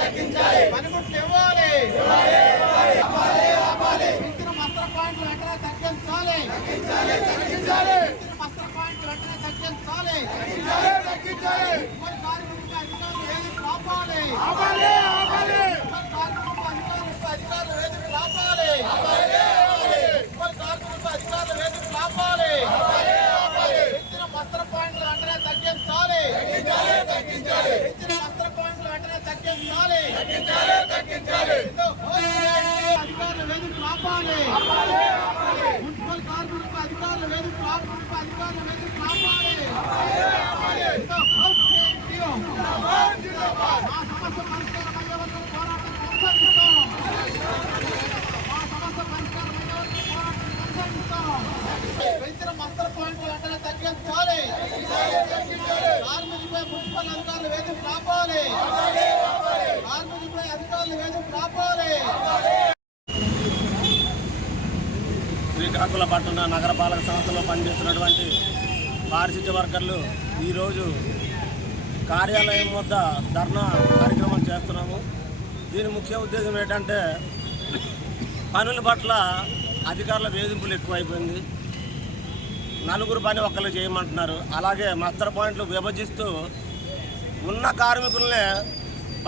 తగ్గించాలి. పనిముట్లు ఇవ్వాలి. ఆపాలి ఆపాలి మస్త్ర పాయింట్లు వెంటనే తగ్గించాలి. మస్త్ర పాయింట్లు వెంటనే తగ్గించాలి. తగ్గించాలి. తగ్గించాలి మరి కార్మికులకు అధికారులు ఏది ఆపాలి ఆపాలి. అధికారులు ఏది ఆపాలి ఆపాలి ఆపాలి. మరి కార్మికులకు అధికారులు ఏది ఆపాలి మస్త్ర పాయింట్లు వెంటనే తగ్గించాలి. తగ్గించాలి పాయింట్లు వెంటనే తగ్గించాలి. ఇదో హోస్టల్ అధికారులు వేదిక ఆపాలి. మున్సిపల్ కార్మికులకు అధికారులు అధికారులు ఆపాలి ఇదో హోస్టల్ జీవో. మా సమస్య పరిష్కారం అయ్యే వరకు పోరాటం కొనసాగిస్తాం. మా సమస్య పరిష్కారం అయ్యే వరకు పోరాటం కొనసాగిస్తాం. పెంచిన మస్తర్ పాయింట్లు వెంటనే తగ్గించాలి కార్మికులపై మున్సిపల్ అధికారులు వేదిక ఆపాలి కార్మికులపై అధికారులు వేదిక ఆపాలి శ్రీకాకుళపట్నం నగరపాలక సంస్థలో పనిచేస్తున్నటువంటి పారిశుద్ధ్య వర్కర్లు ఈరోజు కార్యాలయం వద్ద ధర్నా కార్యక్రమం చేస్తున్నాము. దీని ముఖ్య ఉద్దేశం ఏంటంటే పనుల పట్ల అధికారుల వేధింపులు ఎక్కువైపోయింది. నలుగురు పని ఒక్కరు చేయమంటున్నారు. అలాగే మస్తర్ పాయింట్లు విభజిస్తూ ఉన్న కార్మికులనే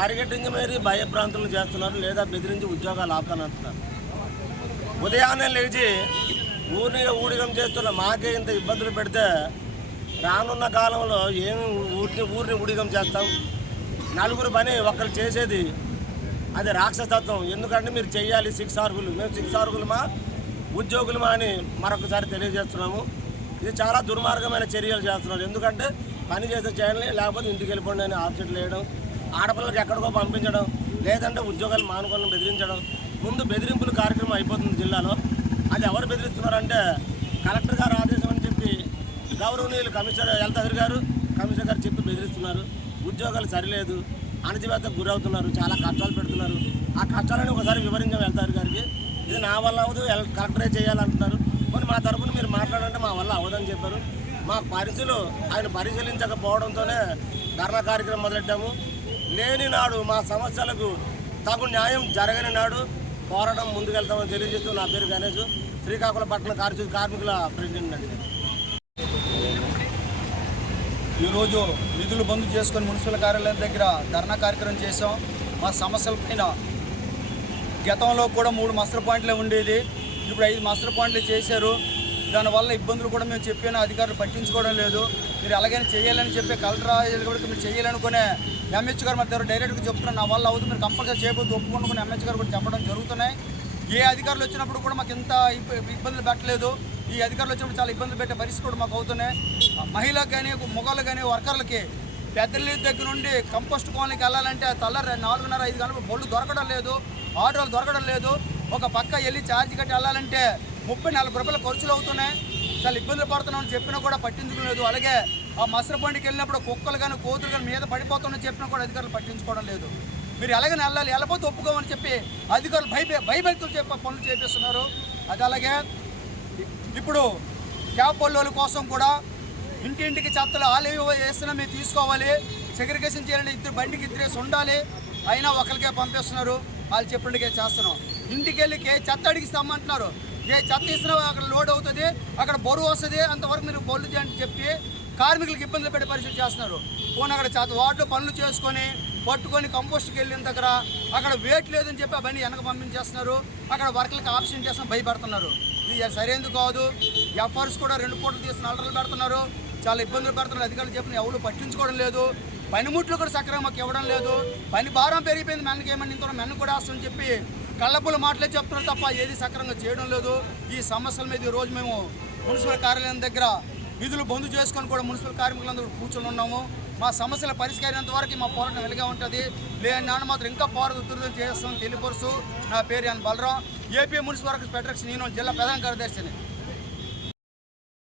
పరిగెట్టించి మరీ భయభ్రాంతులు చేస్తున్నారు లేదా బెదిరించి ఉద్యోగాలు ఆపుతానంటున్నారు. ఉదయాన్నే లేచి ఊరిని ఊడిగం చేస్తున్న మాకే ఇంత ఇబ్బందులు పెడితే రానున్న కాలంలో ఏమి ఊరిని ఊరిని ఊడిగం చేస్తాం? నలుగురు పని ఒకరు చేసేది అది రాక్షసత్వం. ఎందుకంటే మీరు చేయాలి సిక్స్ ఆర్గులు. మేము సిక్స్ ఆరుగులమా ఉద్యోగులమా అని మరొకసారి తెలియజేస్తున్నాము. ఇది చాలా దుర్మార్గమైన చర్యలు చేస్తున్నారు. ఎందుకంటే పని చేసే చేయాలని లేకపోతే ఇంటికి వెళ్ళిపోండి అని ఆప్షన్ వేయడం ఆడపిల్లలకి ఎక్కడికో పంపించడం లేదంటే ఉద్యోగాలు మానుకొని బెదిరించడం. ముందు బెదిరింపుల కార్యక్రమం అయిపోతుంది జిల్లాలో. అది ఎవరు బెదిరిస్తున్నారంటే కలెక్టర్ గారు ఆదేశం అని చెప్పి గౌరవనీయులు కమిషనర్ ఎల్తహరి గారు కమిషనర్ గారు చెప్పి బెదిరిస్తున్నారు. ఉద్యోగాలు సరిలేదు అణచివేతకు గురవుతున్నారు చాలా కష్టాలు పెడుతున్నారు. ఆ కష్టాలను ఒకసారి వివరించాం ఎల్తహరి గారికి. ఇది నా వల్ల అవ్వదు కలెక్టరే చేయాలంటున్నారు. మరి మా తరఫున మీరు మాట్లాడంటే మా వల్ల అవ్వదని చెప్పారు. మా పరిస్థితులు ఆయన పరిశీలించకపోవడంతోనే ధర్నా కార్యక్రమం మొదలెట్టాము. లేని నాడు మా సమస్యలకు తగు న్యాయం జరగని నాడు పోరాటం ముందుకెళ్తామని తెలియజేస్తూ నా పేరు గణేష్. శ్రీకాకుళపట్నం కార్మిక కార్మికుల ప్రెసిడెంట్ అండి. ఈరోజు నిధులు బంద్ చేసుకొని మున్సిపల్ కార్యాలయం దగ్గర ధర్నా కార్యక్రమం చేసాం మా సమస్యల పైన గతంలో కూడా మూడు మస్టర్ పాయింట్లే ఉండేది. ఇప్పుడు ఐదు మస్టర్ పాయింట్లు చేశారు. దానివల్ల ఇబ్బందులు కూడా మేము చెప్పిన అధికారులు పట్టించుకోవడం లేదు. మీరు అలాగైనా చేయాలని చెప్పి కలెక్టర్ కూడా మీరు చేయాలనుకునే ఎంహెచ్ గారు మరి డైరెక్ట్గా చెప్తున్నారు. నా వల్ల అవుతుంది. మీరు కంపల్సరీ చేయబోతు ఒప్పుకుని ఎంహెచ్ గారు కూడా చెప్పడం జరుగుతున్నాయి. ఏ అధికారులు వచ్చినప్పుడు కూడా మాకు ఇంత ఇబ్బందులు పెట్టలేదు. ఈ అధికారులు వచ్చినప్పుడు చాలా ఇబ్బందులు పెట్టే పరిస్థితి కూడా మాకు అవుతున్నాయి. మహిళలకు కానీ మొగాళ్ళు కానీ వర్కర్లకి పెద్దల దగ్గర నుండి కంపోస్ట్ కాలనీకి వెళ్ళాలంటే తెల్లారి నాలుగున్నర ఐదు గంటలు బళ్ళు దొరకడం లేదు. ఆటోలు దొరకడం లేదు. ఒక పక్క వెళ్ళి ఛార్జ్ కట్టి వెళ్ళాలంటే ముప్పై నలభై రూపాయల ఖర్చులు అవుతున్నాయి. చాలా ఇబ్బందులు పడుతున్నామని చెప్పినా కూడా పట్టించుకోలేదు అలాగే ఆ మసరబండికి వెళ్ళినప్పుడు కుక్కలు కానీ కోతులు కానీ మీద పడిపోతున్నాయని చెప్పినా కూడా అధికారులు పట్టించుకోవడం లేదు. మీరు ఎలాగైనా వెళ్ళాలి వెళ్ళకపోతే ఒప్పుకోమని చెప్పి అధికారులు భయ భయభక్తులు చెప్పే పనులు చేపిస్తున్నారు. అది అలాగే ఇప్పుడు క్యాబ్ పల్లెల కోసం కూడా ఇంటింటికి చెత్తలు ఆలయ వేస్తున్నా మీరు తీసుకోవాలి. సెగ్రిగేషన్ చేయాలంటే ఇద్దరు బండికి ఇద్దరేసి ఉండాలి. అయినా ఒకరికే పంపిస్తున్నారు. వాళ్ళు చెప్పినట్టుగా చేస్తున్నాం. ఇంటికి వెళ్ళి ఏ చెత్త అడిగిస్తామంటున్నారు ఏ చెత్త ఇస్తున్నా అక్కడ లోడ్ అవుతుంది అక్కడ బరువు వస్తుంది అంతవరకు మీరు బొల్లు చేయండి చెప్పి కార్మికులకు ఇబ్బందులు పెట్టే పరిస్థితి చేస్తున్నారు. పోనీ అక్కడ చెత్త వార్డు పనులు చేసుకొని పట్టుకొని కంపోస్ట్కి వెళ్ళిన దగ్గర అక్కడ వెయిట్ లేదని చెప్పి అవన్నీ బండి వెనక పంపించేస్తున్నారు. అక్కడ వర్కర్లకు ఆప్షన్ చేసిన భయపడుతున్నారు. ఇది సరైనది కాదు. ఎఫ్ఆర్స్ కూడా రెండు కోట్లు తీసిన అలరలు పెడుతున్నారు. చాలా ఇబ్బందులు పెడుతున్నారు. అధికారులు చెప్పిన ఎవరు పట్టించుకోవడం లేదు. పనిముట్లు కూడా సక్రమంగా మాకు ఇవ్వడం లేదు. పని భారం పెరిగిపోయింది మెన్నకి ఏమని ఇంత మెన్న కూడా వస్తుందని చెప్పి కళ్ళపుల మాటలే చెప్తున్నారు తప్ప ఏది సక్రమంగా చేయడం లేదు. ఈ సమస్యల మీద ఈ రోజు మేము మున్సిపల్ కార్యాలయం దగ్గర విధులు బంద్ చేసుకొని కూడా మున్సిపల్ కార్మికులందరూ కూర్చొని ఉన్నాము. మా సమస్యల పరిష్కరించేంత వరకు మా పోరాటం వెలుగా ఉంటుంది. లేని నాన్న మాత్రం ఇంకా పోరాటం ఉధృతం చేస్తాం. తెలియపరుస్తూ నా పేరు అని Balaram. AP municipal workers federation union జిల్లా ప్రధాన కార్యదర్శిని.